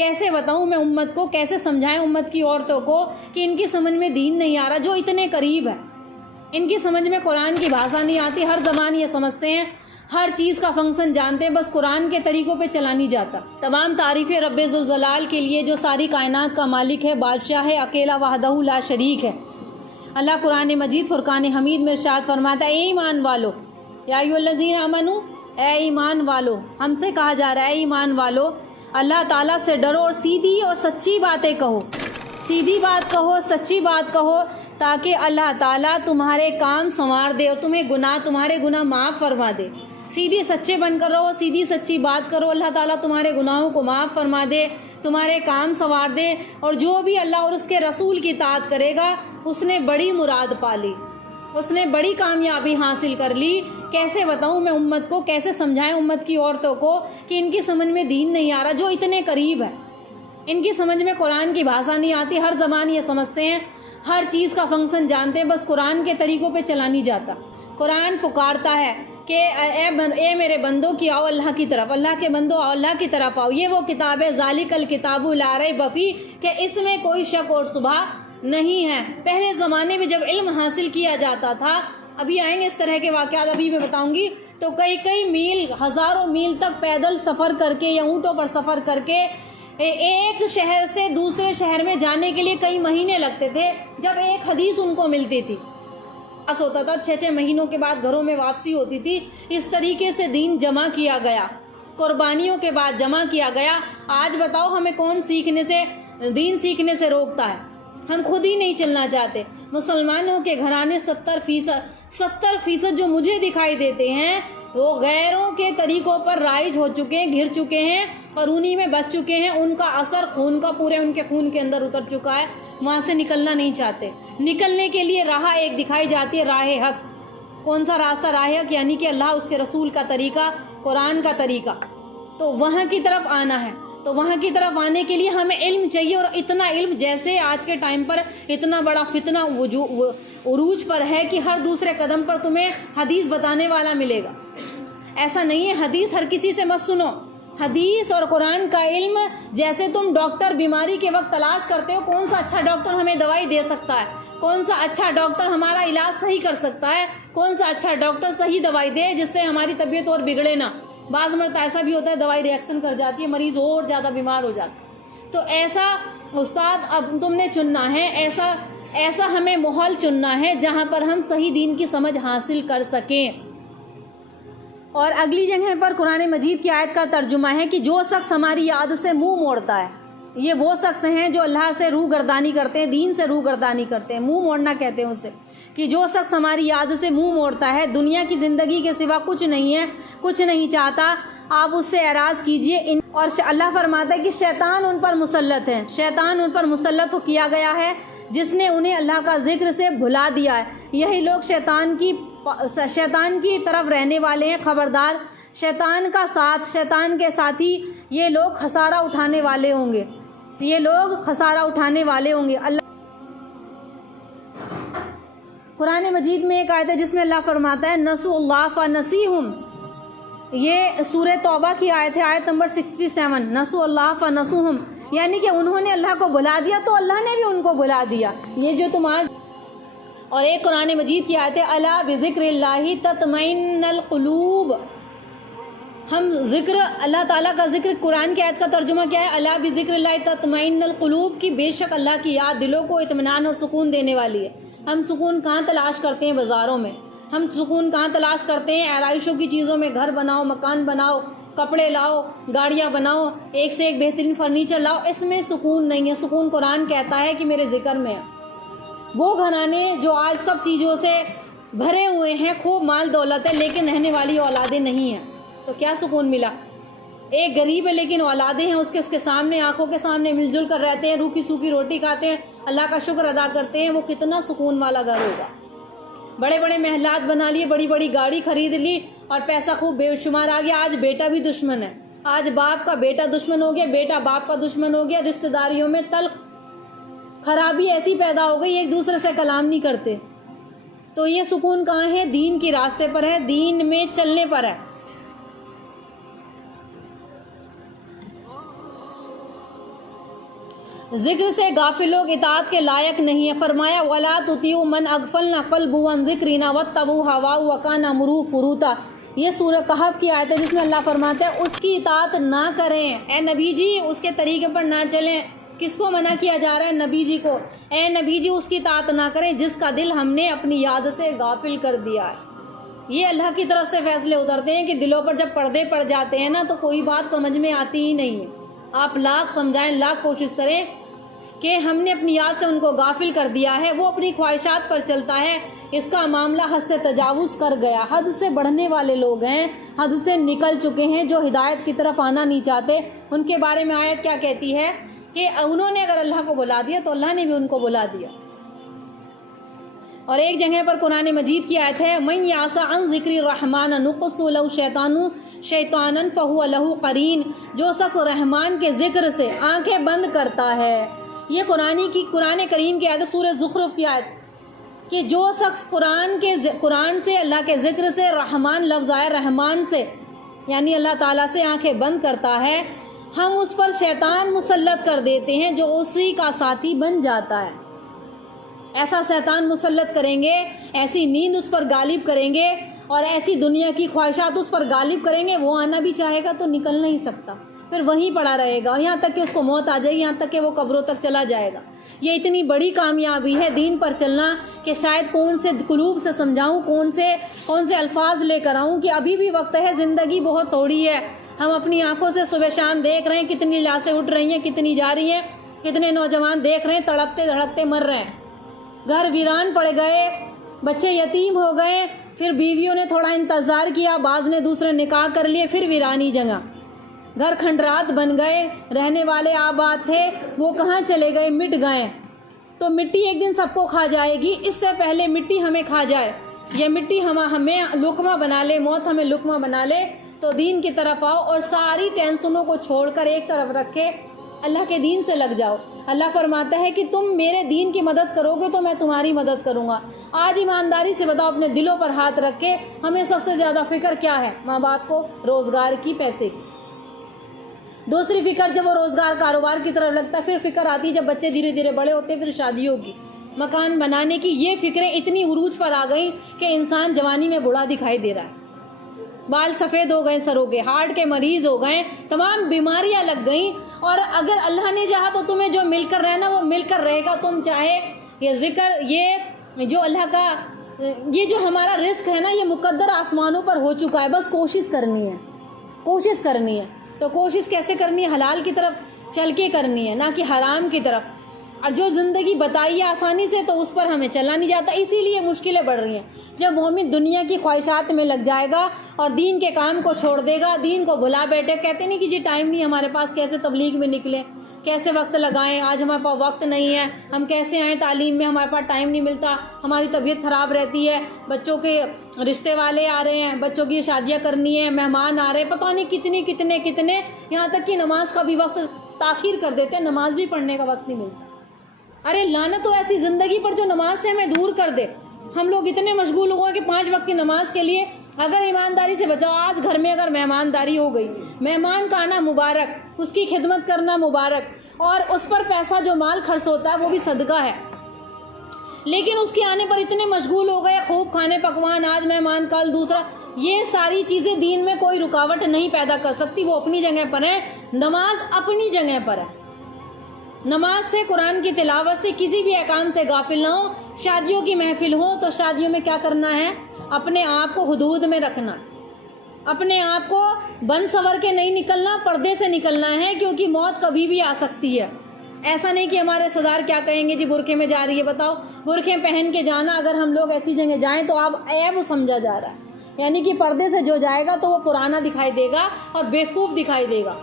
کیسے بتاؤں میں امت کو، کیسے سمجھائیں امت کی عورتوں کو کہ ان کی سمجھ میں دین نہیں آ رہا، جو اتنے قریب ہے، ان کی سمجھ میں قرآن کی بھاشا نہیں آتی، ہر زبان یہ سمجھتے ہیں، ہر چیز کا فنکشن جانتے ہیں، بس قرآن کے طریقوں پہ چلا نہیں جاتا۔ تمام تعریفیں رب ذوالجلال کے لیے جو ساری کائنات کا مالک ہے، بادشاہ ہے، اکیلا وحدہ لا شریک ہے۔ اللہ قرآن مجید فرقان حمید میں ارشاد فرماتا ہے، اے ایمان والو، یا ایھا الذین آمنو، اے ایمان والو، ہم سے کہا جا رہا ہے اے ایمان والو، اللہ تعالیٰ سے ڈرو اور سیدھی اور سچی باتیں کہو، سیدھی بات کہو، سچی بات کہو، تاکہ اللہ تعالیٰ تمہارے کام سنوار دے اور تمہارے گناہ معاف فرما دے۔ سیدھی سچے بن کر رہو، سیدھی سچی بات کرو، اللہ تعالیٰ تمہارے گناہوں کو معاف فرما دے، تمہارے کام سنوار دے، اور جو بھی اللہ اور اس کے رسول کی اطاعت کرے گا اس نے بڑی مراد پا لی، اس نے بڑی کامیابی حاصل کر لی۔ کیسے بتاؤں میں امت کو، کیسے سمجھائیں امت کی عورتوں کو کہ ان کی سمجھ میں دین نہیں آ رہا، جو اتنے قریب ہے، ان کی سمجھ میں قرآن کی بھاشا نہیں آتی، ہر زبان یہ سمجھتے ہیں، ہر چیز کا فنکشن جانتے ہیں، بس قرآن کے طریقوں پہ چلا نہیں جاتا۔ قرآن پکارتا ہے کہ اے میرے بندوں کی آؤ اللہ کی طرف، اللہ کے بندوں آؤ اللہ کی طرف آؤ، یہ وہ کتاب ہے ذالک الکتاب لا ریب فیہ، کہ اس میں کوئی شک اور شبہ نہیں ہے۔ پہلے زمانے میں جب علم حاصل کیا جاتا تھا، ابھی آئیں گے اس طرح کے واقعات، ابھی میں بتاؤں گی، تو کئی میل، ہزاروں میل تک پیدل سفر کر کے یا اونٹوں پر سفر کر کے ایک شہر سے دوسرے شہر میں جانے کے لیے کئی مہینے لگتے تھے، جب ایک حدیث ان کو ملتی تھی بس ہوتا تھا، 6 مہینوں کے بعد گھروں میں واپسی ہوتی تھی۔ اس طریقے سے دین جمع کیا گیا، قربانیوں کے بعد جمع کیا گیا۔ آج بتاؤ ہمیں کون دین سیکھنے سے روکتا ہے؟ ہم خود ہی نہیں چلنا چاہتے۔ مسلمانوں کے گھرانے 70% جو مجھے دکھائی دیتے ہیں وہ غیروں کے طریقوں پر رائج ہو چکے ہیں، گھر چکے ہیں اور انہی میں بس چکے ہیں، ان کا اثر خون کا پورے ان کے خون کے اندر اتر چکا ہے، وہاں سے نکلنا نہیں چاہتے۔ نکلنے کے لیے راہ ایک دکھائی جاتی ہے، راہ حق۔ کون سا راستہ؟ راہ حق، یعنی کہ اللہ اس کے رسول کا طریقہ، قرآن کا طریقہ، تو وہاں کی طرف آنا ہے۔ تو وہاں کی طرف آنے کے لیے ہمیں علم چاہیے، اور اتنا علم جیسے آج کے ٹائم پر اتنا بڑا فتنہ عروج پر ہے کہ ہر دوسرے قدم پر تمہیں حدیث بتانے والا ملے گا۔ ایسا نہیں ہے، حدیث ہر کسی سے مت سنو، حدیث اور قرآن کا علم، جیسے تم ڈاکٹر بیماری کے وقت تلاش کرتے ہو کون سا اچھا ڈاکٹر ہمیں دوائی دے سکتا ہے، کون سا اچھا ڈاکٹر ہمارا علاج صحیح کر سکتا ہے، کون سا اچھا ڈاکٹر صحیح دوائی دے جس سے ہماری طبیعت اور بگڑے نہ۔ بعض مرتبہ ایسا بھی ہوتا ہے دوائی ری ایکشن کر جاتی ہے، مریض اور زیادہ بیمار ہو جاتا ہے۔ تو ایسا استاد اب تم نے چننا ہے، ایسا ہمیں ماحول چننا ہے جہاں پر ہم صحیح دین کی سمجھ حاصل کر سکیں۔ اور اگلی جگہ پر قرآن مجید کی آیت کا ترجمہ ہے کہ جو شخص ہماری یاد سے منہ موڑتا ہے، یہ وہ شخص ہیں جو اللہ سے روح گردانی کرتے ہیں، دین سے روح گردانی کرتے ہیں، منہ موڑنا کہتے ہیں اسے، کہ جو شخص ہماری یاد سے منہ موڑتا ہے، دنیا کی زندگی کے سوا کچھ نہیں ہے، کچھ نہیں چاہتا، آپ اس سے اعراض کیجئے۔ اور اللہ فرماتا ہے کہ شیطان ان پر مسلط ہے، شیطان ان پر مسلط کیا گیا ہے جس نے انہیں اللہ کا ذکر سے بھلا دیا ہے۔ یہی لوگ شیطان کی طرف رہنے والے ہیں، خبردار، شیطان کا ساتھ، شیطان کے ساتھی، یہ لوگ خسارہ اٹھانے والے ہوں گے، یہ لوگ خسارہ اٹھانے والے ہوں گے۔ اللہ قرآن مجید میں ایک آیت ہے جس میں اللہ فرماتا ہے نسوا اللہ فنسیہم، یہ سورہ توبہ کی آیت ہے، آیت نمبر 67، نسوا اللہ فنسوہم، یعنی کہ انہوں نے اللہ کو بھلا دیا تو اللہ نے بھی ان کو بھلا دیا۔ یہ جو تم آج، اور ایک قرآن مجید کی آیت ہے الا بذکر اللہ تطمئن القلوب، ہم ذکر، اللہ تعالیٰ کا ذکر، قرآن کی آیت کا ترجمہ کیا ہے؟ الا بذکر اللہ تطمئن القلوب، کی بے شک اللہ کی یاد دلوں کو اطمینان اور سکون دینے والی ہے۔ ہم سکون کہاں تلاش کرتے ہیں؟ بازاروں میں۔ ہم سکون کہاں تلاش کرتے ہیں؟ آرائشوں کی چیزوں میں، گھر بناؤ، مکان بناؤ، کپڑے لاؤ، گاڑیاں بناؤ، ایک سے ایک بہترین فرنیچر لاؤ، اس میں سکون نہیں ہے۔ سکون قرآن کہتا ہے کہ میرے ذکر میں ہے۔ وہ گھرانے جو آج سب چیزوں سے بھرے ہوئے ہیں، خوب مال دولت ہے، لیکن رہنے والی اولادیں نہیں ہیں، تو کیا سکون ملا؟ ایک غریب ہے لیکن اولادیں ہیں، اس کے سامنے، آنکھوں کے سامنے مل جل کر رہتے ہیں، روکھی سوکھی روٹی کھاتے ہیں، اللہ کا شکر ادا کرتے ہیں، وہ کتنا سکون والا گھر ہوگا۔ بڑے بڑے محلات بنا لیے، بڑی بڑی گاڑی خرید لی، اور پیسہ خوب بے شمار آ گیا۔ آج بیٹا بھی دشمن ہے، آج باپ کا بیٹا دشمن ہو گیا، بیٹا باپ کا دشمن ہو گیا، رشتہ داریوں میں تلخ خرابی ایسی پیدا ہو گئی، ایک دوسرے سے کلام نہیں کرتے۔ تو یہ سکون کہاں ہے؟ دین کی راستے پر ہے، دین میں چلنے پر ہے۔ ذکر سے غافل لوگ اطاعت کے لائق نہیں ہے. فرمایا وَلَا تُطِيعُوا مَنْ أَغْفَلْنَا قَلْبُهُ عَنْ ذِكْرِنَا وَاتَّبَعَ هَوَاهُ وَكَانَ أَمْرُهُ فُرُوطًا. یہ سورہ کہف کی آیت ہے جس میں اللہ فرماتا ہے اس کی اطاعت نہ کریں. اے نبی جی اس کے طریقے پر نہ چلیں. کس کو منع کیا جا رہا ہے؟ نبی جی کو. اے نبی جی اس کی اطاعت نہ کریں جس کا دل ہم نے اپنی یاد سے غافل کر دیا ہے. یہ اللہ کی طرف سے فیصلے اترتے ہیں کہ دلوں پر جب پردے پڑ جاتے ہیں نا تو کوئی بات سمجھ میں آتی ہی نہیں ہے. آپ لاکھ سمجھائیں, لاکھ کوشش کریں کہ ہم نے اپنی یاد سے ان کو غافل کر دیا ہے. وہ اپنی خواہشات پر چلتا ہے. اس کا معاملہ حد سے تجاوز کر گیا. حد سے بڑھنے والے لوگ ہیں, حد سے نکل چکے ہیں, جو ہدایت کی طرف آنا نہیں چاہتے. ان کے بارے میں آیت کیا کہتی ہے کہ انہوں نے اگر اللہ کو بلا دیا تو اللہ نے بھی ان کو بلا دیا. اور ایک جگہ پر قرآن مجید کی آیت ہے مَن یعص عن ذکر الرحمن نقص لہ شیطانا فہو لہ قرین. جو شخص رحمان کے ذکر سے آنکھیں بند کرتا ہے. یہ قرآن کریم کی آیت, سورہ زخرف کی آیت, کہ جو شخص قرآن سے, اللہ کے ذکر سے, رحمان لفظ آیا رحمان سے یعنی اللہ تعالیٰ سے آنکھیں بند کرتا ہے, ہم اس پر شیطان مسلط کر دیتے ہیں جو اسی کا ساتھی بن جاتا ہے. ایسا شیطان مسلط کریں گے, ایسی نیند اس پر غالب کریں گے اور ایسی دنیا کی خواہشات اس پر غالب کریں گے, وہ آنا بھی چاہے گا تو نکل نہیں سکتا, پھر وہیں پڑا رہے گا, اور یہاں تک کہ اس کو موت آ جائے گی, یہاں تک کہ وہ قبروں تک چلا جائے گا. یہ اتنی بڑی کامیابی ہے دین پر چلنا کہ شاید کون سے قلوب سے سمجھاؤں, کون سے الفاظ لے کر آؤں کہ ابھی بھی وقت ہے, زندگی بہت تھوڑی ہے. ہم اپنی آنکھوں سے صبح شام دیکھ رہے ہیں کتنی لاشیں اٹھ رہی ہیں, کتنی جا رہی ہیں, کتنے نوجوان دیکھ رہے ہیں تڑپتے دھڑکتے مر رہے ہیں. گھر ویران پڑ گئے, بچے یتیم ہو گئے, پھر بیویوں نے تھوڑا انتظار کیا, بعض نے دوسرے نکاح کر لیے, پھر ویرانی جگہ. گھر کھنڈرات بن گئے, رہنے والے آباد تھے وہ کہاں چلے گئے, مٹ گئے. تو مٹی ایک دن سب کو کھا جائے گی. اس سے پہلے مٹی ہمیں کھا جائے, یہ مٹی ہمیں لقمہ بنا لے, موت ہمیں لقمہ بنا لے, تو دین کی طرف آؤ اور ساری ٹینشنوں کو چھوڑ کر ایک طرف رکھے اللہ کے دین سے لگ جاؤ. اللہ فرماتا ہے کہ تم میرے دین کی مدد کرو گے تو میں تمہاری مدد کروں گا. آج ایمانداری سے بتاؤ, اپنے دلوں پر ہاتھ رکھ کے, ہمیں سب سے زیادہ فکر کیا ہے؟ ماں باپ کو, روزگار کی, پیسے کی. دوسری فکر جب وہ روزگار کاروبار کی طرف لگتا ہے, پھر فکر آتی ہے جب بچے دھیرے دھیرے بڑے ہوتے ہیں, پھر شادیوں کی, مکان بنانے کی. یہ فکریں اتنی عروج پر آ گئیں کہ انسان جوانی میں بوڑھا دکھائی دے رہا ہے. بال سفید ہو گئے سروں کے, ہارٹ کے مریض ہو گئے, تمام بیماریاں لگ گئیں. اور اگر اللہ نے چاہا تو تمہیں جو مل کر رہنا وہ مل کر رہے گا. تم چاہے یہ ذکر, یہ جو اللہ کا, یہ جو ہمارا رزق ہے نا, یہ مقدر آسمانوں پر ہو چکا ہے. بس کوشش کرنی ہے, کوشش کرنی ہے. تو کوشش کیسے کرنی ہے؟ حلال کی طرف چل کے کرنی ہے, نہ کہ حرام کی طرف. اور جو زندگی بتائی ہے آسانی سے تو اس پر ہمیں چلنا نہیں جاتا, اسی لیے مشکلیں بڑھ رہی ہیں. جب مومن دنیا کی خواہشات میں لگ جائے گا اور دین کے کام کو چھوڑ دے گا, دین کو بھلا بیٹھے, کہتے نہیں کہ جی ٹائم نہیں ہمارے پاس, کیسے تبلیغ میں نکلیں, کیسے وقت لگائیں, آج ہمارے پاس وقت نہیں ہے, ہم کیسے آئیں تعلیم میں, ہمارے پاس ٹائم نہیں ملتا, ہماری طبیعت خراب رہتی ہے, بچوں کے رشتے والے آ رہے ہیں, بچوں کی شادیاں کرنی ہیں, مہمان آ رہے ہیں, پتہ نہیں کتنے, یہاں تک کہ نماز کا بھی وقت تاخیر کر دیتے ہیں, نماز بھی پڑھنے کا وقت نہیں ملتا. ارے لعنت تو ایسی زندگی پر جو نماز سے ہمیں دور کر دے. ہم لوگ اتنے مشغول ہو گئے کہ 5 وقت کی نماز کے لیے اگر ایمانداری سے بچاؤ. آج گھر میں اگر مہمانداری ہو گئی, مہمان کا آنا مبارک, اس کی خدمت کرنا مبارک, اور اس پر پیسہ جو مال خرچ ہوتا ہے وہ بھی صدقہ ہے. لیکن اس کے آنے پر اتنے مشغول ہو گئے, خوب کھانے پکوان, آج مہمان کل دوسرا. یہ ساری چیزیں دین میں کوئی رکاوٹ نہیں پیدا کر سکتی, وہ اپنی جگہ پر ہیں. نماز اپنی جگہ پر ہے. نماز سے, قرآن کی تلاوت سے, کسی بھی احکام سے غافل نہ ہو. شادیوں کی محفل ہو تو شادیوں میں کیا کرنا ہے؟ اپنے آپ کو حدود میں رکھنا, اپنے آپ کو بن سور کے نہیں نکلنا, پردے سے نکلنا ہے, کیونکہ موت کبھی بھی آ سکتی ہے. ایسا نہیں کہ ہمارے صدار کیا کہیں گے, جی برقعے میں جا رہی ہے. بتاؤ, برقعے پہن کے جانا, اگر ہم لوگ ایسی جگہ جائیں تو اب عیب سمجھا جا رہا ہے. یعنی کہ پردے سے جو جائے گا تو وہ پرانا دکھائی دے گا اور بیوقوف دکھائی دے گا.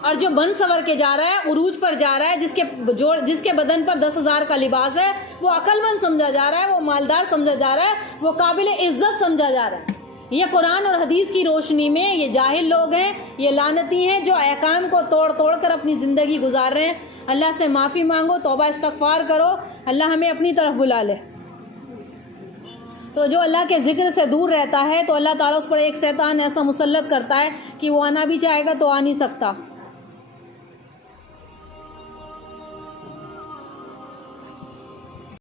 اور جو بن سور کے جا رہا ہے, عروج پر جا رہا ہے, جس کے بدن پر 10,000 کا لباس ہے, وہ عقل مند سمجھا جا رہا ہے, وہ مالدار سمجھا جا رہا ہے, وہ قابل عزت سمجھا جا رہا ہے. یہ قرآن اور حدیث کی روشنی میں یہ جاہل لوگ ہیں, یہ لعنتی ہیں جو احکام کو توڑ کر اپنی زندگی گزار رہے ہیں. اللہ سے معافی مانگو, توبہ استغفار کرو, اللہ ہمیں اپنی طرف بلا لے. تو جو اللہ کے ذکر سے دور رہتا ہے تو اللہ تعالیٰ اس پر ایک شیطان ایسا مسلط کرتا ہے کہ وہ آنا بھی چاہے گا تو آ نہیں سکتا.